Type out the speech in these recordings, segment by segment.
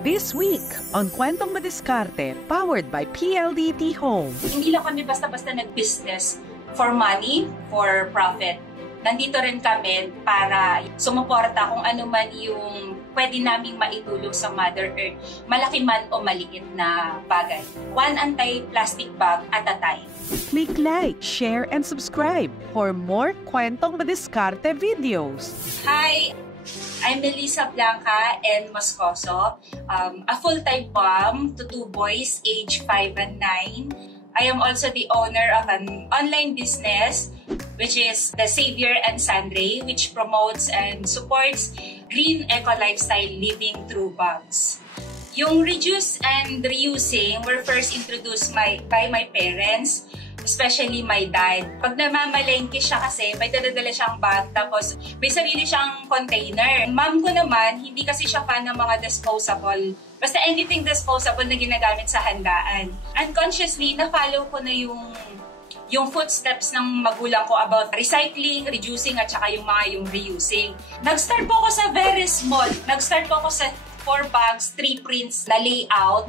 This week on Kwentong Madiskarte, powered by PLDT Home. Hindi lang kami basta-basta nag-business for money, for profit. Nandito rin kami para sumuporta kung ano man yung pwede naming maitulong sa Mother Earth, malaki man o maliit na bagay. One anti-plastic bag at a time. Click like, share, and subscribe for more Kwentong Madiskarte videos. Hi! I'm Melissa Blanca and Moscoso, a full-time mom to two boys, age 5 and 9. I am also the owner of an online business, which is The Savior and Sandre, which promotes and supports green eco-lifestyle living through bags. Yung reduce and reusing were first introduced by my parents, especially my dad. Pag namamalengke siya kasi, may dadadala siyang bag, tapos may sarili siyang container. Mom ko naman, hindi kasi siya fan ng mga disposable. Basta anything disposable na ginagamit sa handaan. Unconsciously, na-follow ko na yung footsteps ng magulang ko about recycling, reducing, at saka yung reusing. Nag-start po ako sa very small. Nag-start po ako sa 4 bags, 3 prints na layout.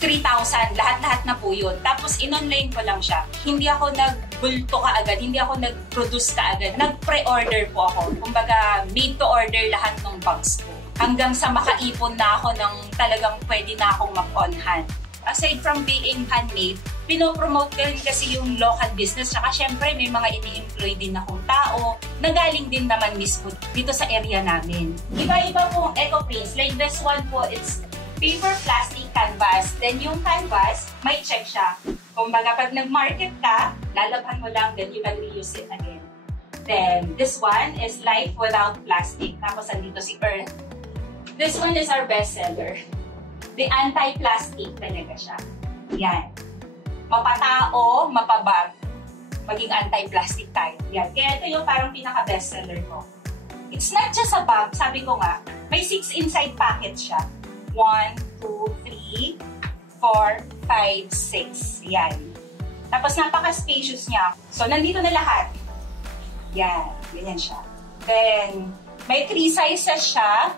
3,000, lahat-lahat na po yun. Tapos in-online ko lang siya. Hindi ako nagbulto kaagad, hindi ako nag-produce kaagad. Nag-pre-order po ako. Kumbaga, made to order lahat ng bags ko. Hanggang sa makaipon na ako ng talagang pwede na akong mag-on hand. Aside from being handmade, pinopromote ko rin kasi yung local business. Saka syempre may mga ini-employ din akong tao na galing din naman mismo dito sa area namin. Iba-iba pong eco-prints. Like this one po, it's paper, plastic, canvas. Then yung canvas, may check siya. Kumbaga, pag nag-market ka, lalabhan mo lang, then you can reuse it again. Then, this one is life without plastic. Tapos, andito si Earth. This one is our bestseller. The anti-plastic talaga siya. Yan. Mapatao, mapabag. Maging anti-plastic tayo. Yan. Kaya ito yung parang pinaka-bestseller ko. It's not just a bag. Sabi ko nga, may 6 inside packets siya. 1, 2, 3, 4, 5, 6. Yan. Tapos napaka-spacious niya. So, nandito na lahat. Yan. Ganyan siya. Then, may 3 sizes siya.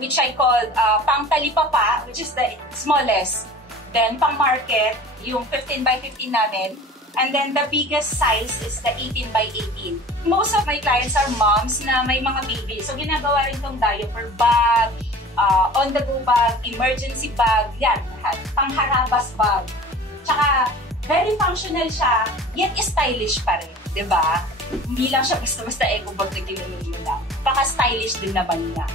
Which I call pang talipapa, which is the smallest. Then, pang market, yung 15 by 15 namin. And then, the biggest size is the 18 by 18. Most of my clients are moms na may mga baby. So, ginagawa rin itong diaper bag, on-the-go bag, emergency bag, yan, lahat. Pangharabas bag. Tsaka, very functional siya, yet stylish pa rin, diba? Hindi lang siya basta-basta eco bag na ginamit lang. Paka-stylish din naman niya.